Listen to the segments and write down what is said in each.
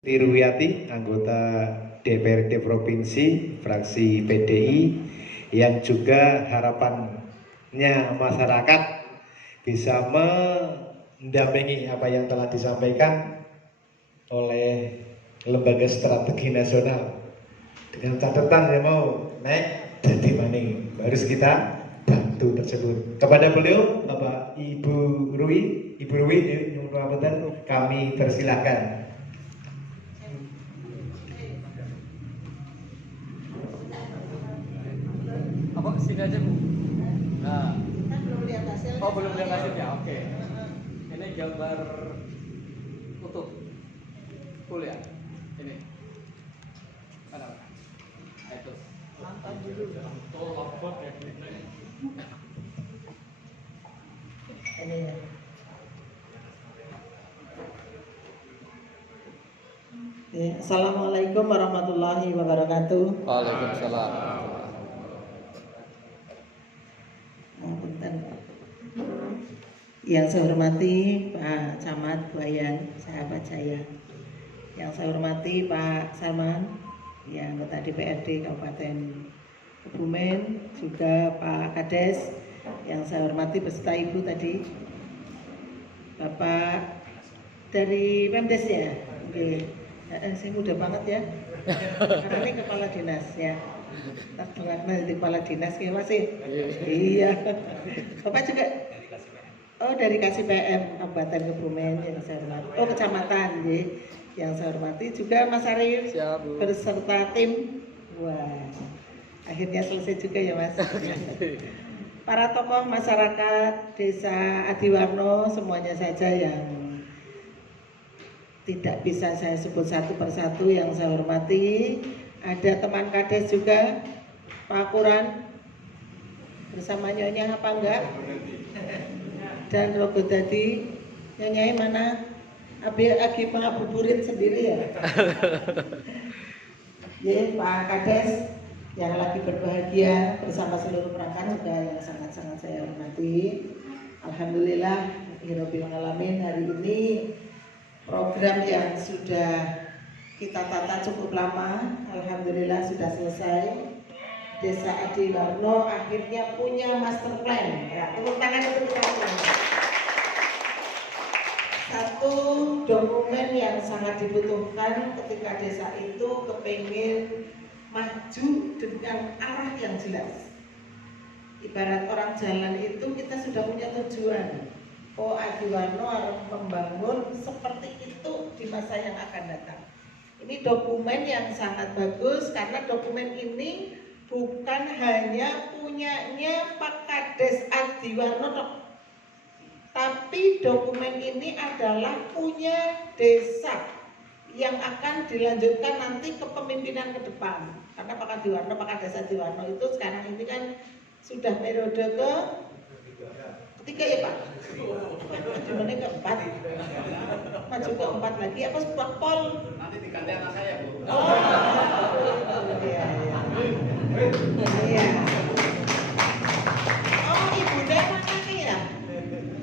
Ruwiati, anggota DPRD Provinsi, fraksi PDI, yang juga harapannya masyarakat bisa mendampingi apa yang telah disampaikan oleh Lembaga Strategi Nasional dengan catatan yang mau naik jadi maning harus kita bantu tersebut. Kepada beliau, Bapak Ibu Rui, kami persilahkan. Apa sini aja Bu? Nah, Kan belum lihat hasilnya. oh belum lihat hasilnya, oke. Ini gambar utuh, full ya? Ini mana? Nah, itu. Nonton dulu. Oh, lambat ya. Ini ya. Assalamualaikum warahmatullahi wabarakatuh. Waalaikumsalam. Punten. Yang saya hormati Pak Camat Buayan, sahabat saya. Yang saya hormati Pak Salman, yang anggota DPRD Kabupaten Kebumen, juga Pak Kades, yang saya hormati beserta Ibu tadi, Bapak dari Pemdes ya. Oke. Saya muda banget ya, karena ini kepala dinas ya. Karena di kepala dinas ya masih. Iya. Bapak juga. Oh dari KSPM Kabupaten Kebumen yang saya hormati. Oh kecamatan ya. Yang saya hormati juga Mas Arif beserta tim. Wah, akhirnya selesai juga ya Mas. Para tokoh masyarakat Desa Adiwarno semuanya saja yang tidak bisa saya sebut satu persatu yang saya hormati. Ada teman Kades juga, Pak Kuran, bersama Nyonya apa enggak? Dan Rogo tadi, Nyonyai mana? Lagi mengabuburit sendiri ya? Ya, Pak Kades yang lagi berbahagia bersama seluruh perangkat juga yang sangat-sangat saya hormati. Alhamdulillah, Rabbil Alamin, hari ini program yang sudah kita tata cukup lama, alhamdulillah sudah selesai. Desa Adiwarno akhirnya punya master plan. Ya, tepuk tangan untuk kita. Satu dokumen yang sangat dibutuhkan ketika desa itu kepingin maju dengan arah yang jelas. Ibarat orang jalan itu kita sudah punya tujuan. Oh Adiwarno harus membangun seperti itu di masa yang akan datang. Ini dokumen yang sangat bagus karena dokumen ini bukan hanya punyanya Pak Kades Adiwarno, tapi dokumen ini adalah punya desa yang akan dilanjutkan nanti kepemimpinan ke depan. Karena Pak Adiwarno, Pak Kades Adiwarno itu sekarang ini kan sudah periode ketiga ya Pak? Dimana keempat? Maju keempat lagi apa sebuah pol? Nanti diganti anak saya Bu. Oh, iya. Iya. Oh, ibunda mana nih ya?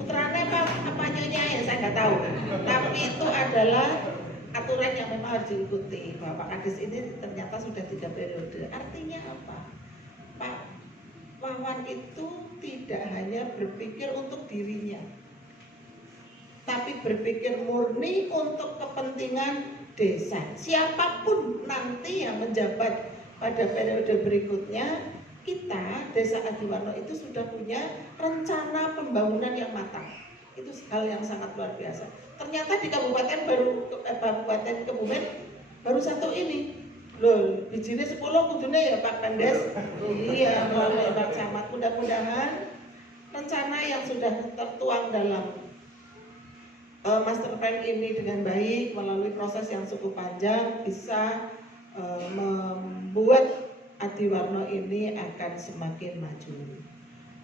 Putranya apa nyonya ya? Saya nggak tahu. Tapi itu adalah aturan yang memang harus diikuti. Pak Kades ini ternyata sudah 3 periode. Artinya apa? Pak Wawan itu tidak hanya berpikir untuk dirinya, tapi berpikir murni untuk kepentingan desa. Siapapun nanti yang menjabat pada periode berikutnya, kita Desa Adiwarno itu sudah punya rencana pembangunan yang matang. Itu hal yang sangat luar biasa. Ternyata di Kabupaten Kebumen baru satu ini. Loh, bijinya 10 kudune ya Pak Kandes. Iya, melalui Pak Camat. Mudah-mudahan rencana yang sudah tertuang dalam master plan ini dengan baik melalui proses yang cukup panjang bisa membuat Adiwarno ini akan semakin maju.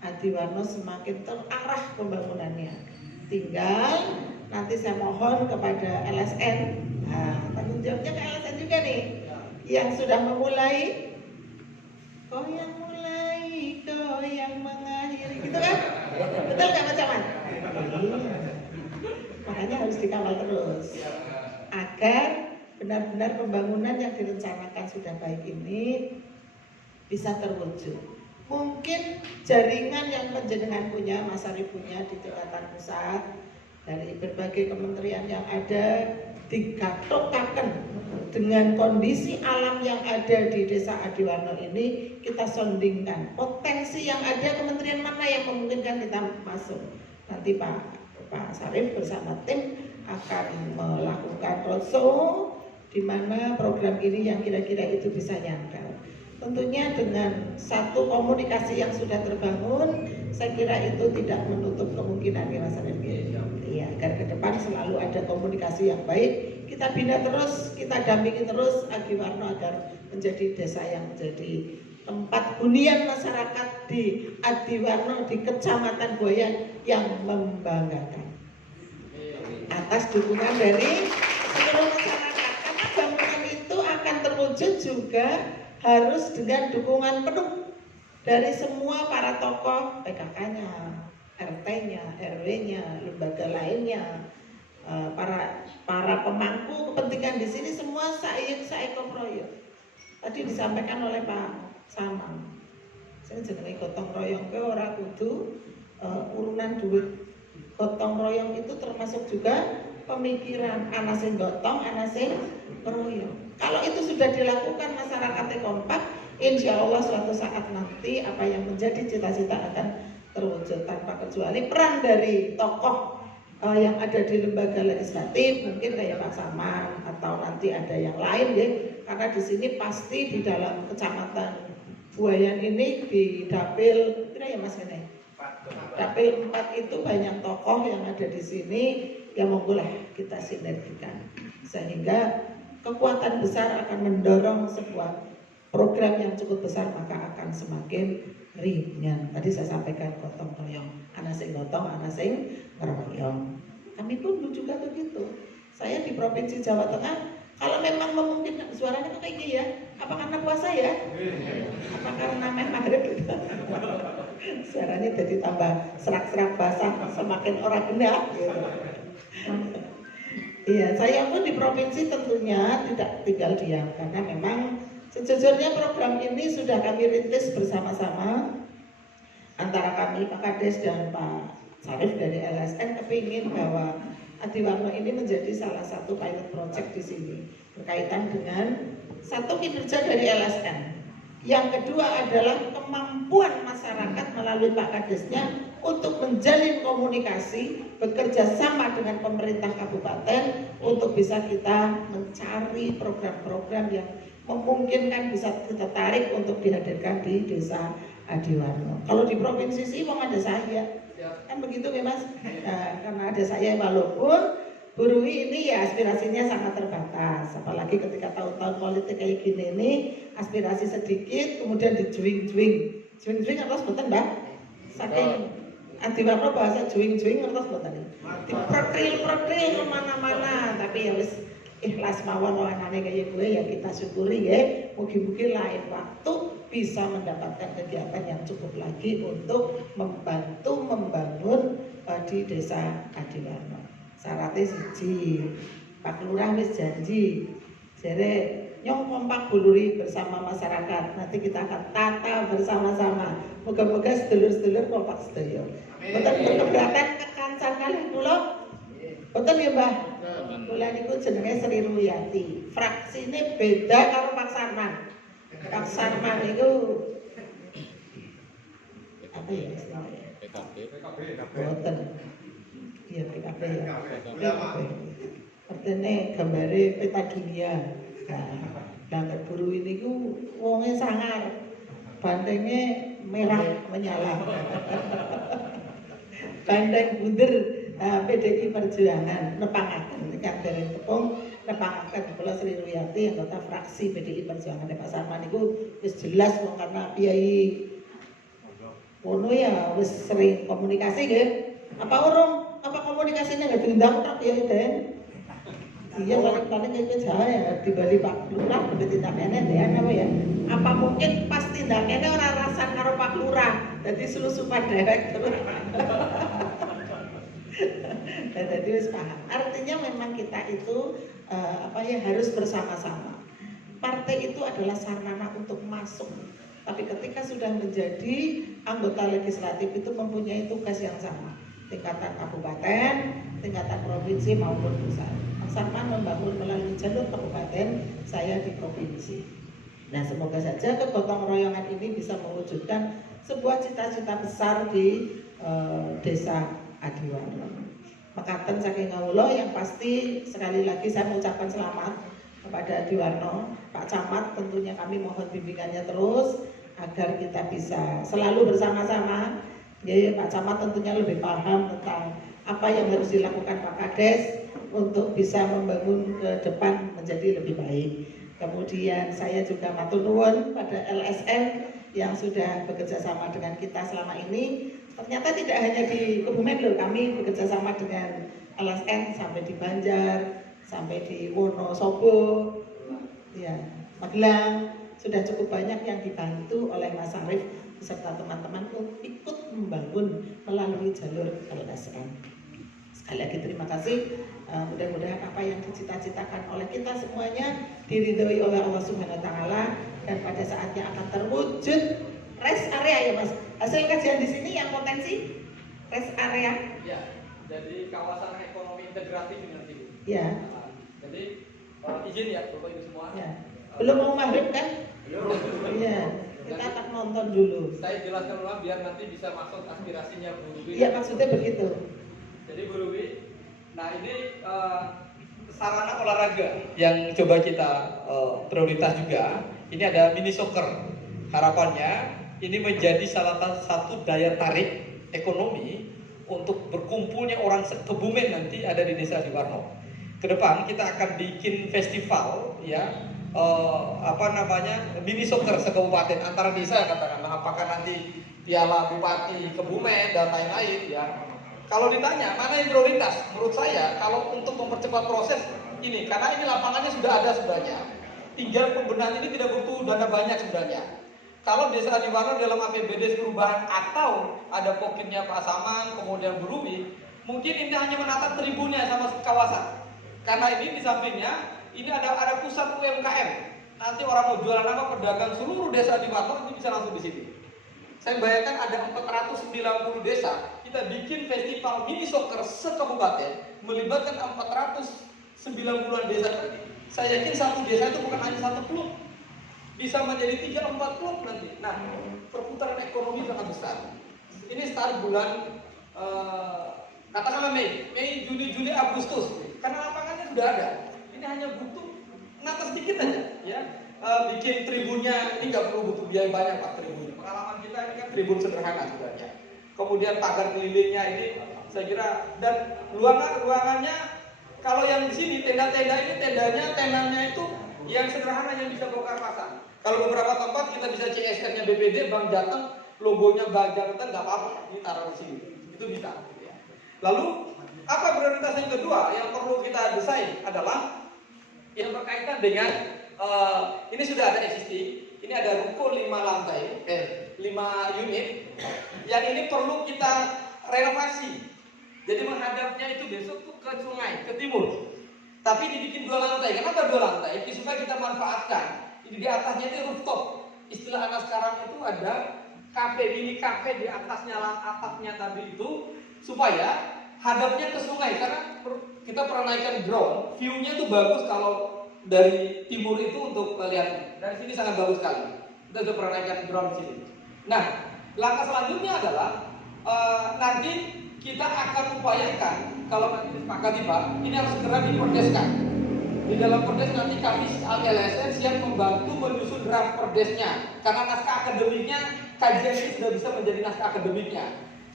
Adiwarno semakin terarah pembangunannya. Tinggal nanti saya mohon kepada LSN, tanggung jawabnya ke LSN juga nih, yang sudah memulai, kau yang mulai, kau yang mengakhiri, gitu kan? Betul nggak Pak Camat? Makanya harus dikawal terus agar benar-benar pembangunan yang direncanakan sudah baik ini bisa terwujud. Mungkin jaringan yang panjenengan punya, Mas Arif punya di tingkatan pusat, dari berbagai kementerian yang ada, dikatokaken dengan kondisi alam yang ada di Desa Adiwarno ini, kita sondingkan potensi yang ada, kementerian mana yang memungkinkan kita masuk. Nanti Pak Sarif bersama tim akan melakukan roadshow di mana program ini yang kira-kira itu bisa nyangkal. Tentunya dengan satu komunikasi yang sudah terbangun, saya kira itu tidak menutup kemungkinan ya Mas Arif. Iya, agar ke depan selalu ada komunikasi yang baik. Kita bina terus, kita dampingi terus Adiwarno agar menjadi desa yang menjadi tempat hunian masyarakat di Adiwarno, di Kecamatan Boyan yang membanggakan. Atas dukungan dari seluruh masyarakat, karena bangunan itu akan terwujud juga harus dengan dukungan penuh dari semua para tokoh PKK-nya, RT-nya, RW-nya, lembaga lainnya, para pemangku kepentingan di sini semua saeko proyek. Tadi disampaikan oleh Pak Samang, saya jenenge gotong royong ke ora kudu urunan duit. Gotong royong itu termasuk juga pemikiran, ana sing gotong, ana sing royong. Kalau itu sudah dilakukan masyarakatnya kompak, insya Allah suatu saat nanti apa yang menjadi cita-cita akan terwujud tanpa kecuali peran dari tokoh yang ada di lembaga legislatif, mungkin kayak Pak Saman atau nanti ada yang lain ya, karena di sini pasti di dalam Kecamatan Buayan ini di Dapil, kira ya Mas Gene? Dapil 4 itu banyak tokoh yang ada di sini, yang monggolah kita sinergikan sehingga kekuatan besar akan mendorong sebuah program yang cukup besar, maka akan semakin ringan. Tadi saya sampaikan gotong royong, ana sing gotong, ana sing ngeroyong. Kami pun juga begitu. Saya di Provinsi Jawa Tengah, kalau memang memungkinkan, suaranya kok kayak gini ya? Apa karena puasa ya? Apa karena maghrib gitu? Suaranya jadi tambah serak-serak basah, semakin orang benar gitu. Iya, saya pun di provinsi tentunya tidak tinggal diam, karena memang sejujurnya program ini sudah kami rintis bersama-sama antara kami Pak Kades dan Pak Sarif dari LSN, kepingin bahwa Adiwarno ini menjadi salah satu pilot project di sini berkaitan dengan satu kinerja dari LSN. Yang kedua adalah kemampuan masyarakat melalui Pak Kadesnya untuk menjalin komunikasi, bekerja sama dengan pemerintah kabupaten untuk bisa kita mencari program-program yang memungkinkan bisa kita tarik untuk dihadirkan di Desa Adiwarno. Kalau di provinsi sih mau ada saya, kan begitu ya Mas? Nah, karena ada saya, walaupun Bu Rui ini ya aspirasinya sangat terbatas, apalagi ketika tahun-tahun politik kayak gini ini aspirasi sedikit kemudian dijuing-juing. Juing-juing atas boten Mbak? Saking Adiwarno bahasa juing-juing atas boten. Diprotril-protril kemana-mana, tapi ya wis ikhlas mawon anane kayak gue ya kita syukuri ya. Mugi-mugi lain waktu bisa mendapatkan kegiatan yang cukup lagi untuk membantu membangun di Desa Adiwarno. Syaratnya siji, Pak Lurah wis janji, jere nyong kompak buluri bersama masyarakat. Nanti kita akan tata bersama-sama. Moga-moga sedulur-sedulur kompak sedaya. Boten keberatan kekancan kalih kula. Boten ya Mbah. Kula niku jenenge Sri Ruyati. Fraksine beda karo Pak Sarman. Pak Sarman itu apa ya istilahnya? PKB. Boten. Iya PKB ya. PKB. Artinya gambare peta dunia. Nah, buru ini ku wonge sangar, bandengnya merah menyala. Bandeng bunder PDI Perjuangan nepangaken ingkang dereng tepung nepangaken kula Sri Ruyati anggota fraksi PDI Perjuangan. Pak Sarman niku wis jelas wong karena piyai ngono ya wis sering komunikasi nggih. Apa urung? Apa komunikasinya nggak diundang tak ya Den? Iya paling itu saya di Bali Pak Lurah tindak ini ya apa ya? Apa mungkin pas tindak ini orang rasa karo Pak Lurah, jadi selusupan direct terus. Dan jadi wis paham. Artinya memang kita itu harus bersama-sama. Partai itu adalah sarana untuk masuk, tapi ketika sudah menjadi anggota legislatif itu mempunyai tugas yang sama, tingkatan kabupaten, tingkatan provinsi maupun pusat. Mas Sarman membangun melalui jalur kabupaten, saya di provinsi. Nah, semoga saja kegotong royongan ini bisa mewujudkan sebuah cita-cita besar di Desa Adiwarno. Mekaten saking kawula, yang pasti sekali lagi saya mengucapkan selamat kepada Adiwarno, Pak Camat. Tentunya kami mohon bimbingannya terus agar kita bisa selalu bersama-sama. Ya, Pak Camat tentunya lebih paham tentang apa yang harus dilakukan Pak Kades untuk bisa membangun ke depan menjadi lebih baik. Kemudian saya juga matur nuwun pada LSM yang sudah bekerja sama dengan kita selama ini. Ternyata tidak hanya di Kebumen loh, kami bekerja sama dengan LSM sampai di Banjar, sampai di Wonosobo, ya, Magelang. Sudah cukup banyak yang dibantu oleh Mas Arif beserta teman-teman untuk ikut membangun melalui jalur LSM. Sekali lagi terima kasih. Mudah-mudahan apa yang dicita-citakan oleh kita semuanya diridhoi oleh Allah Subhanahu wa taala, dan pada saatnya akan terwujud rest area ya Mas. Hasil kajian di sini yang potensi rest area. Ya, jadi kawasan ekonomi integratif nanti. Ya. Jadi izin ya Bapak Ibu semua. Ya. Belum mau maghrib kan? Belum. Iya. Kita tak nonton dulu. Saya jelaskan ulang biar nanti bisa masuk aspirasinya Bu Ruby. Iya, maksudnya begitu. Jadi Bu Ruby, nah ini sarana olahraga yang coba kita prioritas juga. Ini ada mini soccer. Harapannya ini menjadi salah satu daya tarik ekonomi untuk berkumpulnya orang Kebumen nanti ada di Desa Adiwarno. Kedepan kita akan bikin festival ya, mini soccer sekabupaten antara desa katakanlah, apakah nanti piala bupati Kebumen dan lain-lain ya. Kalau ditanya mana yang prioritas, menurut saya kalau untuk mempercepat proses ini, karena ini lapangannya sudah ada sebenarnya, tinggal pembenahan ini tidak butuh dana banyak sebenarnya. Kalau Desa Adiwarno dalam APBD perubahan atau ada pokoknya Pak Saman, kemudian Bu Ruby, mungkin ini hanya menata tribunnya sama kawasan. Karena ini di sampingnya ini ada pusat UMKM. Nanti orang mau jualan apa, pedagang seluruh Desa Adiwarno ini bisa langsung di sini. Saya bayangkan ada 490 desa, kita bikin festival mini soccer sekabupaten melibatkan 490-an desa tadi. Saya yakin satu desa itu bukan hanya satu klub, bisa menjadi 3-4 klub nanti. Nah, perputaran ekonomi sangat besar. Ini start bulan katakanlah Mei, Juni, Juli, Agustus. Karena lapangannya sudah ada. Ini hanya butuh nata sedikit aja, ya. Bikin tribunnya ini nggak perlu butuh biaya banyak Pak tribunnya. Pengalaman kita ini kan tribun sederhana sebenarnya. Kemudian pagar kelilingnya ini saya kira, dan ruangannya kalau yang di sini tenda-tenda ini tendanya itu yang sederhana yang bisa bongkar pasang. Kalau beberapa tempat kita bisa CSR-nya BPD, Bank Jateng, logonya Bank Jateng nggak apa-apa, ini taruh di sini, itu bisa. Gitu ya. Lalu apa prioritas yang kedua yang perlu kita desain adalah yang berkaitan dengan ini sudah ada existing, ini ada ruko 5 lantai, 5 unit, yang ini perlu kita renovasi. Jadi menghadapnya itu besok tuh ke sungai, ke timur. Tapi dibikin 2 lantai. Kenapa 2 lantai? Supaya kita manfaatkan. Di atasnya itu rooftop. Istilah anak sekarang itu ada kafe, mini kafe di atasnya tadi itu, supaya hadapnya ke sungai. Karena kita pernah naikkan drone, view-nya itu bagus kalau dari timur itu untuk lihat. Dari sini sangat bagus sekali. Kita sudah pernah naikkan drone di sini. Nah, langkah selanjutnya adalah nanti kita akan upayakan, kalau nanti disepakati Pak, ini harus segera diperdeskan. Di dalam perdes nanti kami LSN siap membantu menyusun draft perdesnya. Karena naskah akademiknya, kajian ini sudah bisa menjadi naskah akademiknya.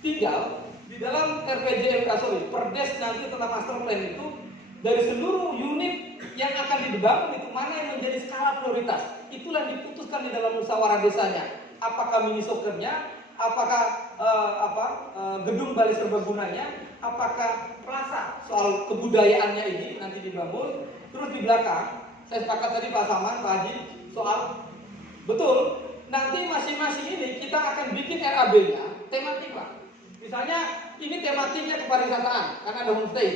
Tinggal di dalam perdes nanti tentang master plan itu, dari seluruh unit yang akan dibangun itu mana yang menjadi skala prioritas. Itulah diputuskan di dalam musyawarah desanya. Apakah mini soccernya, apakah gedung balai serbagunanya, apakah plaza soal kebudayaannya ini nanti dibangun. Terus di belakang saya sepakat tadi Pak Saman, Pak Haji, soal betul nanti masing-masing ini kita akan bikin RAB-nya tematik Pak. Misalnya ini tematiknya kepariwisataan karena ada homestay,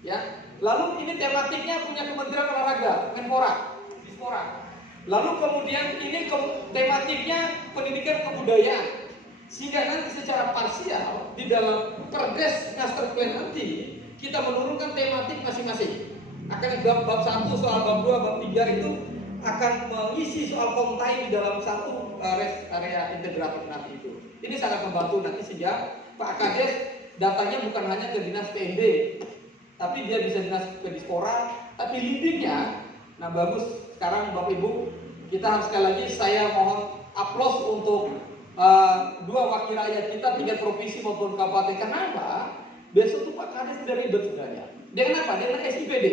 ya. Lalu ini tematiknya punya Kementerian Olahraga, Menpora, Dispora. Lalu kemudian ini tematiknya pendidikan kebudayaan. Sehingga nanti secara parsial di dalam Perdes Master Plan nanti kita menurunkan tematik masing-masing. Akan bab 1 soal bab 2, bab 3 itu akan mengisi soal kontain di dalam satu rest area integratif nanti itu. Ini sangat membantu nanti sehingga Pak Kades datanya bukan hanya ke dinas PND, tapi dia bisa dinas ke Dispora, tapi leadingnya, nah bagus. Sekarang Bapak Ibu, kita harus sekali lagi saya mohon aplaus untuk dua wakil rakyat kita tingkat provinsi maupun kabupaten. Kenapa? Besok tuh Pak Kades sudah ribet sebenarnya. Dengan apa? Dengan SIPD.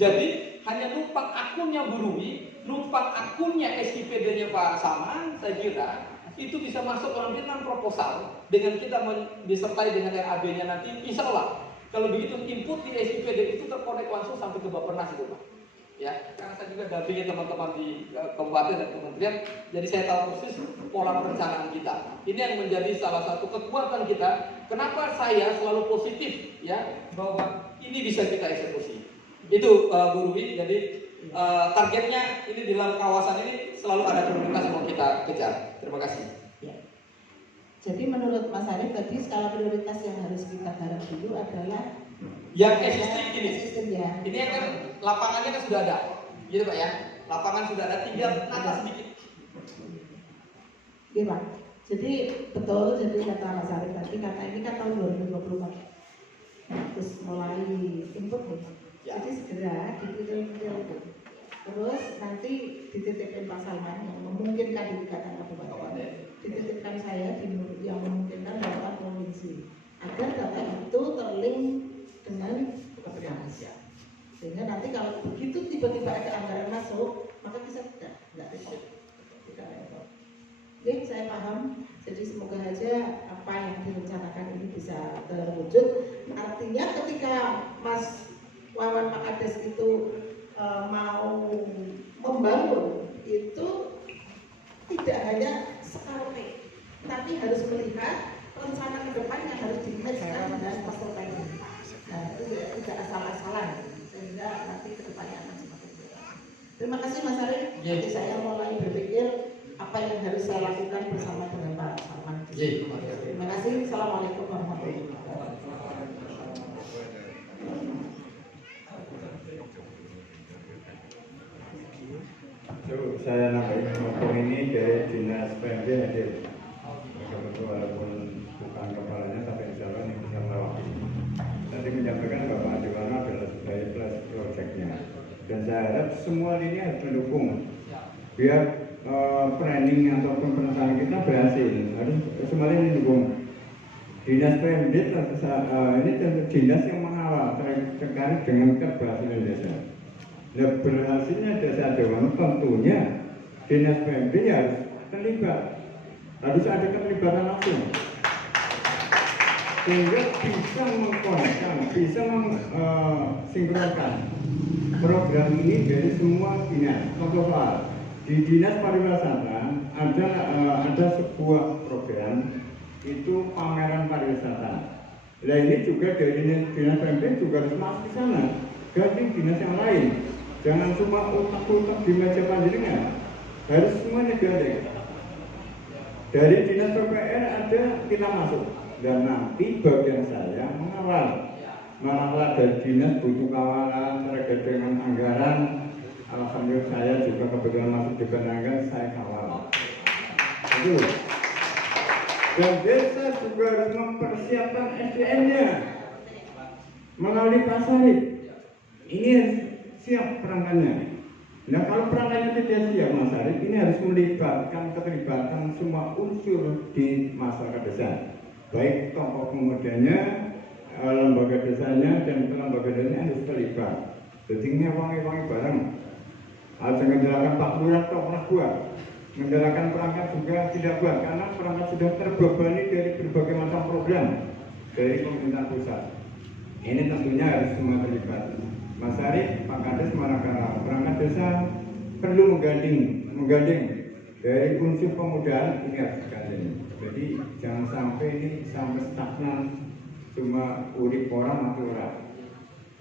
Jadi hanya numpang akunnya Bu Rumi, numpang akunnya SIPD-nya Pak Saman, saya kira itu bisa masuk dalam proposal dengan kita disertai dengan RAB-nya nanti, insya Allah. Kalau begitu input di SIPD itu terkonek langsung sampai ke Bappenas itu Pak. Ya, karena saya juga dampingi teman-teman di kabupaten dan kementerian, jadi saya tahu persis pola perencanaan kita. Ini yang menjadi salah satu kekuatan kita. Kenapa saya selalu positif ya bahwa ini bisa kita eksekusi. Itu Bu Rumi. Jadi targetnya ini di dalam kawasan ini selalu ada prioritas yang mau kita kejar. Terima kasih. Ya. Jadi menurut Mas Arief tadi skala prioritas yang harus kita garap dulu adalah yang existing ini. Ya. Ini kan lapangannya kan sudah ada, gitu Pak ya. Lapangan sudah ada, tinggal nata sedikit. Iya Pak. Jadi betul, jadi kata Mas Arief tadi, karena ini kan tahun 2024 terus mulai input nih. Ya. Jadi segera detail-detail itu. Terus nanti dititipkan Pak Salman yang memungkinkan di tingkatan kabupaten, dititipkan saya yang memungkinkan dalam provinsi, agar data itu terlink dengan Bappenas. Sehingga nanti kalau begitu tiba-tiba ada anggaran masuk, maka bisa tidak repot. Oke, saya paham. Jadi semoga aja apa yang direncanakan ini bisa terwujud. Artinya ketika Mas Wawan Pak Kades itu mau membangun itu tidak hanya sekarang, tapi harus melihat rencana ke depan yang harus dimajukan dengan master plan. Nah, itu tidak asal-asalan, sehingga nanti ke depannya akan semakin baik. Terima kasih Mas Arief. Jadi saya mulai berpikir apa yang harus saya lakukan bersama dengan Pak Salman. Terima kasih. Assalamualaikum warahmatullahi wabarakatuh. Saya nambahin ngomong ini dari dinas PMD hadir. Walaupun bukan kepalanya, tapi insya Allah ini bisa mewakili. Tadi menyampaikan Bapak Adiwana adalah sebagai plus projectnya, dan saya harap semua ini harus mendukung biar planning ataupun perencanaan kita berhasil. Harus semuanya mendukung. Dinas PMD ini tentu dinas yang mengawal terkait dengan keberhasilan desa. Nah, berhasilnya desa Dewan tentunya dinas PMD harus terlibat, harus ada keterlibatan langsung, sehingga bisa mengkonekkan, bisa mensinkronkan program ini dari semua dinas. Contoh di dinas pariwisata ada sebuah program itu pameran pariwisata. Nah ini juga dari dinas PMD juga harus masuk ke sana, gandeng dinas yang lain. Jangan cuma utak-utak di meja panjenengan, harus semuanya gandeng. Dari dinas PPR ada kita masuk, dan nanti bagian saya mengawal dari dinas butuh kawalan terkait dengan anggaran. Alhamdulillah saya juga kebetulan masuk di penanggan, saya kawal. Itu. Dan desa juga harus mempersiapkan SDM-nya melalui Pak Sarip. Ini harus siap perangkatnya. Nah kalau perangkatnya tidak siap Mas Sarip, ini harus melibatkan keterlibatan semua unsur di masyarakat desa, baik tokoh pemudanya, lembaga desanya, dan lembaga desanya harus terlibat. Jadi ngewangi-wangi bareng. Harus mengendalikan Pak Lurah atau pernah buat, mengendalikan perangkat juga tidak buat, karena perangkat sudah terbebani dari berbagai macam program dari pemerintah pusat. Ini tentunya harus semua terlibat. Mas Arief, Pak Kades, Manakara, perangkat desa perlu menggandeng dari unsur pemudaan, ini harus digandeng. Jadi jangan sampai ini sampai stagnan, cuma urip orang mati orang.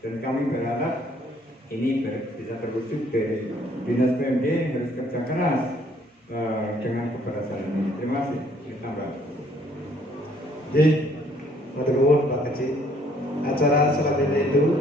Dan kami berharap ini bisa terwujud dari Dinas PMD harus kerja keras dengan keberhasilan ini. Terima kasih. Tambah. Jadi, Pak Kecil, acara selanjutnya itu